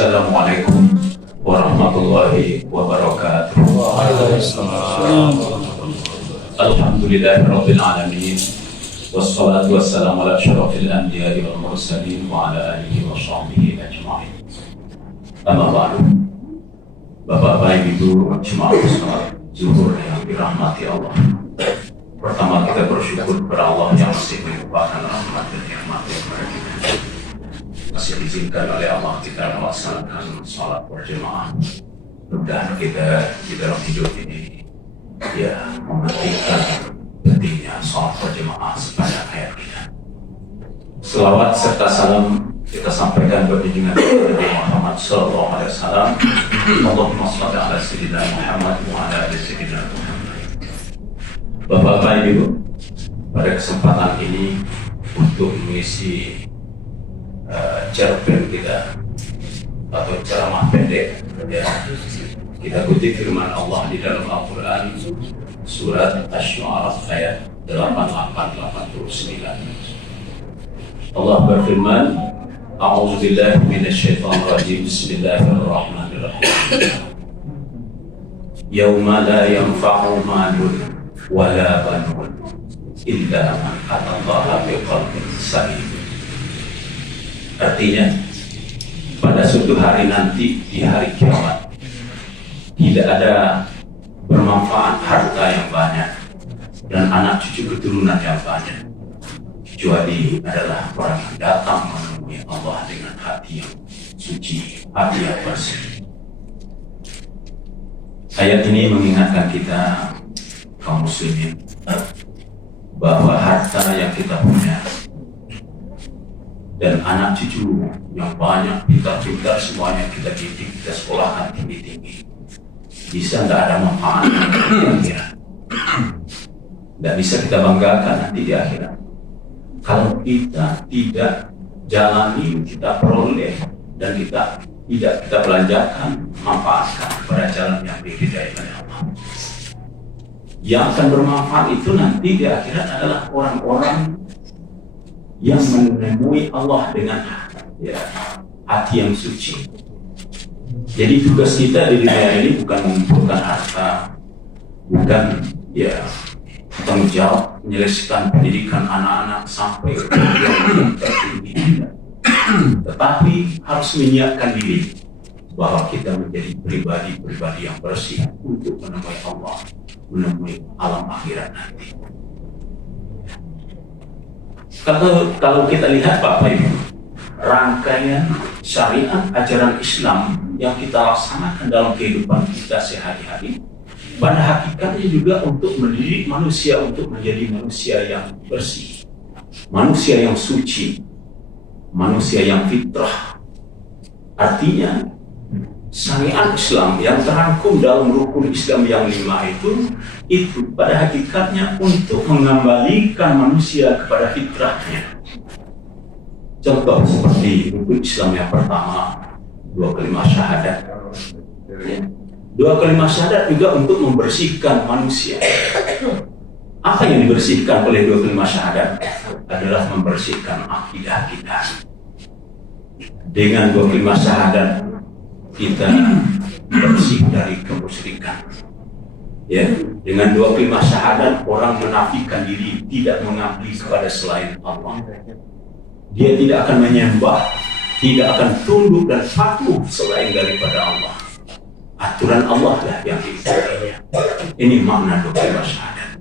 Assalamualaikum warahmatullahi wabarakatuh. Alhamdulillahirabbil alamin. Wassalatu wassalamu ala asyrafil anbiya'i wal mursalin wa ala alihi wa sahbihi ajma'in. Amma ba'du. Bapak-bapak, Ibu, jemaah salat zuhur yang dirahmati Allah. Pertama, kita bersyukur kepada Allah yang masih melimpahkan rahmat dan nikmat kepada kita. Masih diizinkan oleh Allah kita melaksanakan salat berjemaah. Mudah-mudahan kita di dalam hidup ini mementingkan pentingnya salat berjemaah sepanjang hayat kita. Selawat serta salam kita sampaikan kepada junjungan Nabi Muhammad sallallahu alaihi wasallam. Allahumma shalli ala sayyidina Muhammad wa ala ali sayyidina Muhammad. Bapak-bapak, Ibu, pada kesempatan ini untuk mengisi cerpen kita atau ceramah pendek, kita kutip firman Allah di dalam Al-Quran surat Asy-Syu'ara ayat 88-89. Allah berfirman, A'udzubillahi minasyaitonirrajim, Bismillahirrahmanirrahim. Yauma la yanfa'u malun wala banun illa man atallaha biqalbin salim. Artinya, pada suatu hari nanti di hari kiamat tidak ada bermanfaat harta yang banyak dan anak cucu keturunan yang banyak, kecuali adalah orang yang datang menemui Allah dengan hati yang suci, hati yang bersih. Ayat ini mengingatkan kita kaum muslimin bahwa harta yang kita punya dan anak cucu yang banyak, pintar-pintar semuanya kita didik, kita sekolahkan tinggi-tinggi, bisa tidak ada manfaat di akhirat. Tidak bisa kita banggakan nanti di akhirat kalau kita tidak jalani, kita peroleh dan kita tidak kita belanjakan, manfaatkan pada jalan yang diridai oleh Allah. Yang akan bermanfaat itu nanti di akhirat adalah orang-orang yang menemui Allah dengan hati yang suci. Jadi tugas kita di dunia ini bukan mengumpulkan harta, bukan tanggung jawab menyelesaikan pendidikan anak-anak sampai ke yang tertinggi, tetapi harus menyiapkan diri bahwa kita menjadi pribadi-pribadi yang bersih untuk menemui Allah, menemui alam akhirat nanti. Kalau kita lihat Bapak Ibu, rangkaian syariat ajaran Islam yang kita laksanakan dalam kehidupan kita sehari-hari, pada hakikatnya juga untuk mendidik manusia untuk menjadi manusia yang bersih, manusia yang suci, manusia yang fitrah. Artinya syariat Islam yang terangkum dalam rukun Islam yang 5 itu pada hakikatnya untuk mengembalikan manusia kepada fitrahnya. Contoh seperti rukun Islam yang pertama, 2 kalimat syahadat. 2 kalimat syahadat juga untuk membersihkan manusia. Apa yang dibersihkan oleh 2 kalimat syahadat adalah membersihkan akidah kita. Dengan 2 kalimat syahadat kita bersih dari kemusyrikan. Dengan 2 kalimat syahadat orang menafikan diri, tidak mengabdi kepada selain Allah. Dia tidak akan menyembah, tidak akan tunduk dan patuh selain daripada Allah. Aturan Allah lah yang diikutinya. Ini makna 2 kalimat syahadat.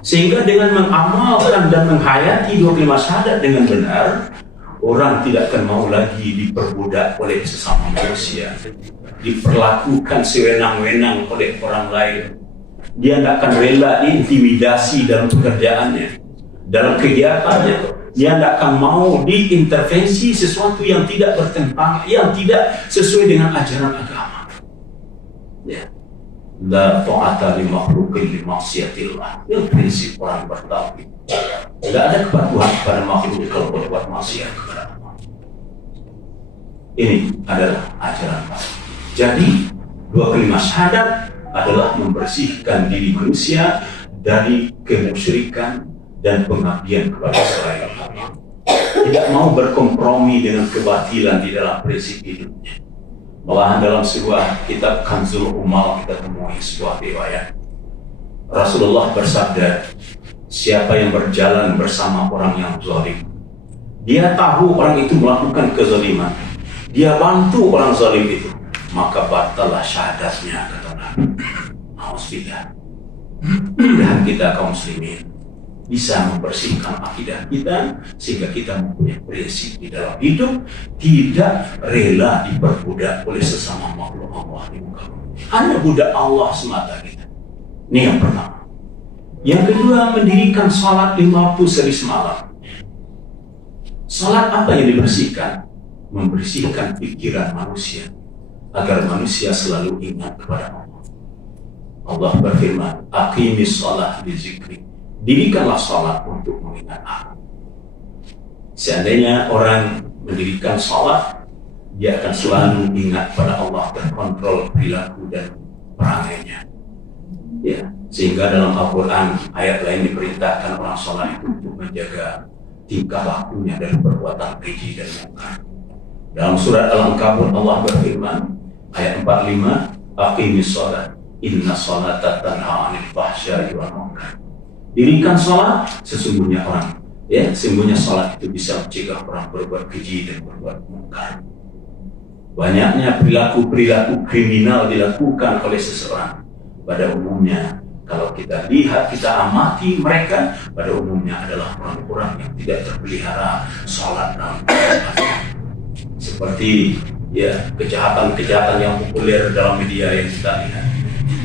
Sehingga dengan mengamalkan dan menghayati 2 kalimat syahadat dengan benar, orang tidak akan mau lagi diperbudak oleh sesama manusia, diperlakukan sewenang-wenang oleh orang lain. Dia tidak akan rela diintimidasi dalam pekerjaannya, dalam kegiatannya. Dia tidak akan mau diintervensi sesuatu yang tidak bertentangan, yang tidak sesuai dengan ajaran agama. La ta'ata li makhluqin li maksiatillah. Itu prinsip orang bertauhid. Tidak ada kepatuhan kepada makhluk kalau berbuat maksiat kepada Allah. Ini adalah ajaran Allah. Jadi 2 kalimat syahadat adalah membersihkan diri manusia dari kemusyrikan dan pengabdian kepada selain Allah. tidak mau berkompromi dengan kebatilan di dalam prinsip hidupnya. Malahan dalam sebuah kitab Kanzul Umal kita temui sebuah riwayat. Rasulullah bersabda, siapa yang berjalan bersama orang yang zalim, dia tahu orang itu melakukan kezaliman, dia bantu orang zalim itu, maka batallah syahadatnya, kata Nabi. Alhamdulillah. Dan kita kaum muslimin bisa membersihkan akidah kita sehingga kita mempunyai prinsip di dalam hidup, tidak rela diperbudak oleh sesama makhluk Allah di muka bumi. Hanya budak Allah semata kita. Ini yang pertama. Yang kedua, mendirikan salat 50 seri semalam. Salat apa yang dibersihkan? Membersihkan pikiran manusia agar manusia selalu ingat kepada Allah. Allah berfirman, aqimis shalah li zikri. Dirikanlah salat untuk mengingat aku. Seandainya orang mendirikan salat, dia akan selalu ingat pada Allah, terkontrol perilaku dan perangainya. Ya, sehingga dalam Al-Quran ayat lain diperintahkan orang salat itu untuk menjaga tingkah lakunya dari perbuatan keji dan mungkar. Dalam surat Al-Ankabut Allah berfirman ayat 45, aqimis shalah inna sholata tanha 'anil fahsya'i wal munkar. Dirikan sholat, sesungguhnya sholat itu bisa mencegah orang berbuat keji dan berbuat mungkar. Banyaknya perilaku kriminal dilakukan oleh seseorang. Pada umumnya, kalau kita lihat, kita amati mereka, pada umumnya adalah orang-orang yang tidak terpelihara sholat dalam kehidupan. Seperti kejahatan-kejahatan yang populer dalam media yang kita lihat.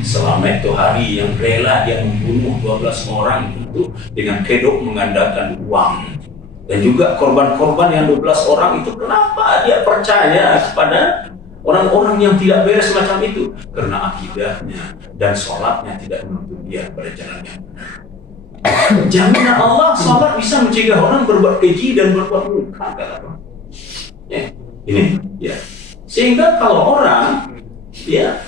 Selama itu hari yang rela dia membunuh 12 orang itu dengan kedok mengandalkan uang. Dan juga korban-korban yang 12 orang itu, kenapa dia percaya kepada orang-orang yang tidak beres semacam itu? Karena akidahnya dan sholatnya tidak menuntun dia pada jalan yang benar. Jaminan Allah, sholat bisa mencegah orang berbuat keji dan berbuat mungkar. Sehingga kalau orang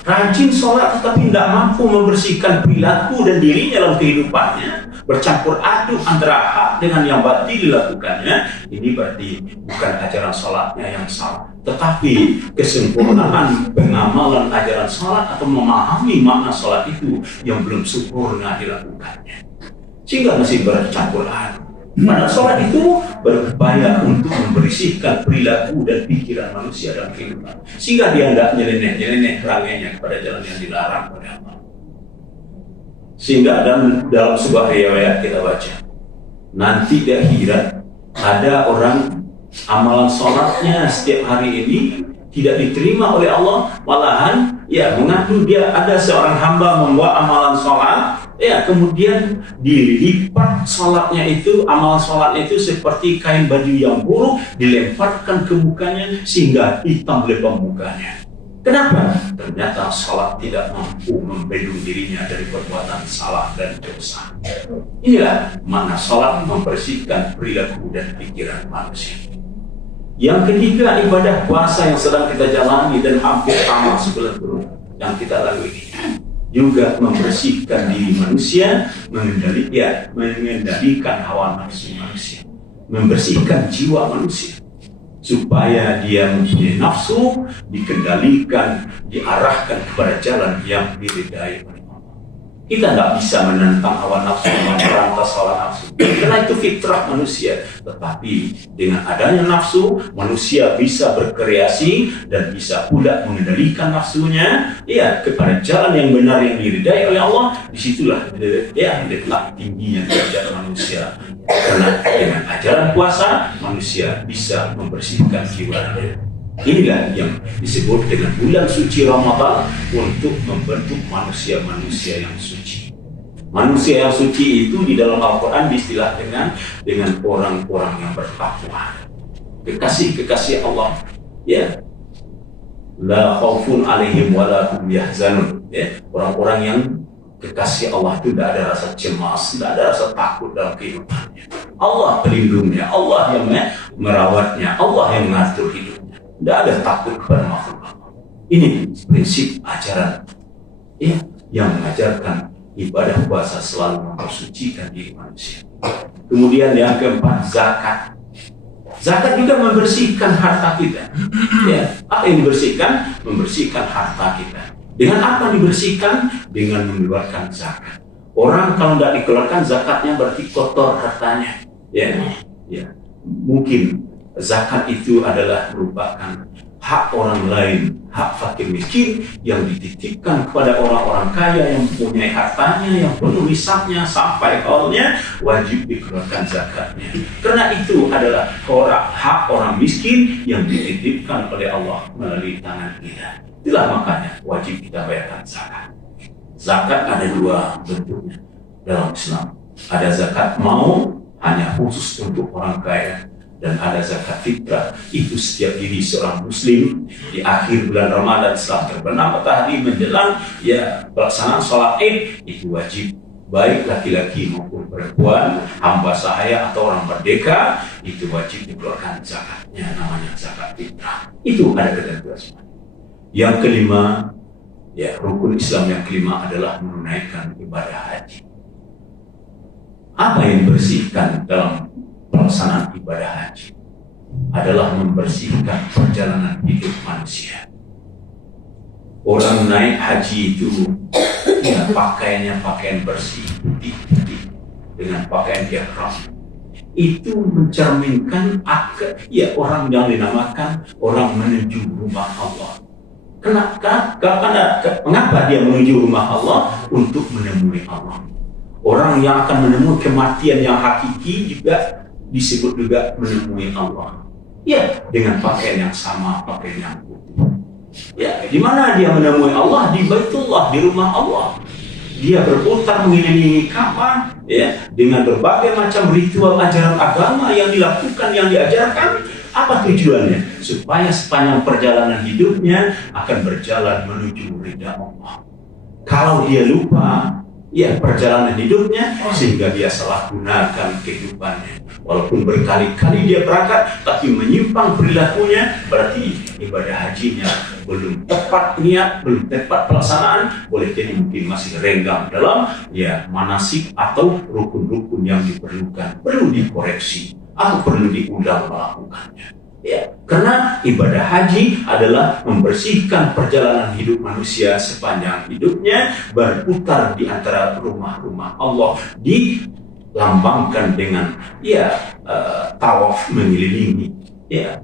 rajin sholat tetapi tidak mampu membersihkan perilaku dan dirinya dalam kehidupannya, bercampur aduk antara hak dengan yang batil dilakukannya, ini berarti bukan ajaran sholatnya yang salah, tetapi kesempurnaan pengamalan ajaran sholat atau memahami makna sholat itu yang belum sempurna dilakukannya, sehingga masih bercampur aduk. Padahal sholat itu berupaya untuk membersihkan perilaku dan pikiran manusia dalam kehidupan, sehingga dia tidak nyeleneh perangainya kepada jalan yang dilarang oleh Allah. Sehingga dalam sebuah riwayat kita baca, nanti di akhirat ada orang amalan sholatnya setiap hari ini tidak diterima oleh Allah, malahan mengaku dia ada seorang hamba membuat amalan sholat, kemudian dilipat sholatnya itu, amalan sholatnya itu seperti kain baju yang buruk dilemparkan ke mukanya sehingga hitam lebam mukanya. Kenapa? Ternyata sholat tidak mampu membelung dirinya dari perbuatan salah dan dosa. Inilah makna sholat membersihkan perilaku dan pikiran manusia. Yang ketiga, ibadah puasa yang sedang kita jalani dan hampir tamat sebulan yang kita lalui ini juga membersihkan diri manusia, mengendalikan hawa nafsu manusia, membersihkan jiwa manusia supaya dia mempunyai nafsu dikendalikan, diarahkan kepada jalan yang diridai oleh Allah. Kita tidak bisa menentang hawa nafsu, memberantas hawa nafsu, karena itu fitrah manusia. Tetapi dengan adanya nafsu, manusia bisa berkreasi dan bisa pula mengendalikan nafsunya kepada jalan yang benar yang diridai oleh Allah. Disitulah letak tingginya derajat manusia. Karena dengan ajaran puasa, manusia bisa membersihkan jiwanya. Inilah yang disebut dengan bulan suci Ramadan untuk membentuk manusia-manusia yang suci. Manusia yang suci itu di dalam Al-Quran diistilah dengan orang-orang yang bertakwa, kekasih-kekasih Allah. La khaufun alaihim wa la hum yahzanun. Orang-orang yang kekasih Allah itu tidak ada rasa cemas, tidak ada rasa takut dalam kehidupannya. Allah pelindungnya, Allah yang merawatnya, Allah yang mengatur hidupnya. Tidak ada takut kepada makhluk Allah. Ini prinsip ajaran yang mengajarkan ibadah puasa selalu mempersucikan diri manusia. Kemudian yang keempat, zakat. Zakat juga membersihkan harta kita. Ya, apa yang dibersihkan? Membersihkan harta kita. Dengan apa dibersihkan? Dengan mengeluarkan zakat. Orang kalau tidak dikeluarkan zakatnya berarti kotor hartanya. Ya, ya. Mungkin zakat itu adalah merupakan hak orang lain, hak fakir miskin yang dititipkan kepada orang-orang kaya yang mempunyai hartanya, yang penuh nisabnya sampai haulnya, wajib dikeluarkan zakatnya. Karena itu adalah hak orang miskin yang dititipkan oleh Allah melalui tangan kita. Itulah makanya wajib kita bayarkan zakat. Zakat ada dua bentuknya dalam Islam. Ada zakat mau, hanya khusus untuk orang kaya, dan ada zakat fitrah, itu setiap diri seorang muslim di akhir bulan Ramadan setelah terbenam matahari menjelang pelaksanaan sholat Id itu wajib, baik laki-laki maupun perempuan, hamba sahaya atau orang merdeka, itu wajib dikeluarkan zakatnya, namanya zakat fitrah. Itu ada ketentuan semua. Yang kelima, rukun Islam yang kelima adalah menunaikan ibadah haji. Apa yang dibersihkan dalam pelaksanaan ibadah haji adalah membersihkan perjalanan hidup manusia. Orang naik haji itu pakaiannya pakaian bersih, putih dengan pakaian ihram. Itu mencerminkan orang yang dinamakan orang menuju rumah Allah. Mengapa dia menuju rumah Allah? Untuk menemui Allah. Orang yang akan menemui kematian yang hakiki juga disebut juga menemui Allah. Ya, dengan pakaian yang sama, pakaian yang putih. Ya, di mana dia menemui Allah? Di Baitullah, di rumah Allah. Dia berputar mengelilingi Ka'bah, dengan berbagai macam ritual ajaran agama yang dilakukan, yang diajarkan. Apa tujuannya? Supaya sepanjang perjalanan hidupnya akan berjalan menuju ridha Allah. Kalau dia lupa perjalanan hidupnya, sehingga dia salah gunakan kehidupannya. Walaupun berkali-kali dia berangkat, tapi menyimpang perilakunya, berarti ibadah hajinya belum tepat niat, belum tepat pelaksanaan, boleh jadi mungkin masih renggang dalam manasik atau rukun-rukun yang diperlukan, perlu dikoreksi atau perlu diulang melakukannya. Karena ibadah haji adalah membersihkan perjalanan hidup manusia sepanjang hidupnya, berputar di antara rumah-rumah Allah, dilambangkan dengan tawaf mengelilingi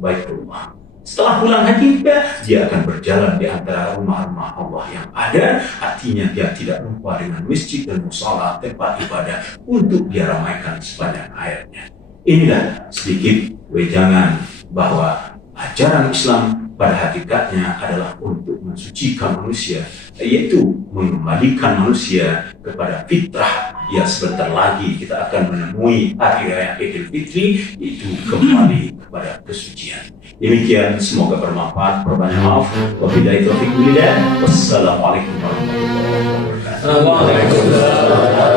Baitullah. Setelah pulang haji, dia akan berjalan di antara rumah-rumah Allah yang ada. Artinya dia tidak lupa dengan masjid dan musala, tempat ibadah, untuk dia ramaikan sepanjang hayatnya. Inilah sedikit wejangan bahwa ajaran Islam pada hakikatnya adalah untuk mensucikan manusia, yaitu mengembalikan manusia kepada fitrah. Sebentar lagi kita akan menemui hari raya Idul Fitri, itu kembali kepada kesucian. Demikian, semoga bermanfaat. Perbanyak maaf. Wabillahi taufiq walhidayah. Wassalamualaikum warahmatullahi wabarakatuh.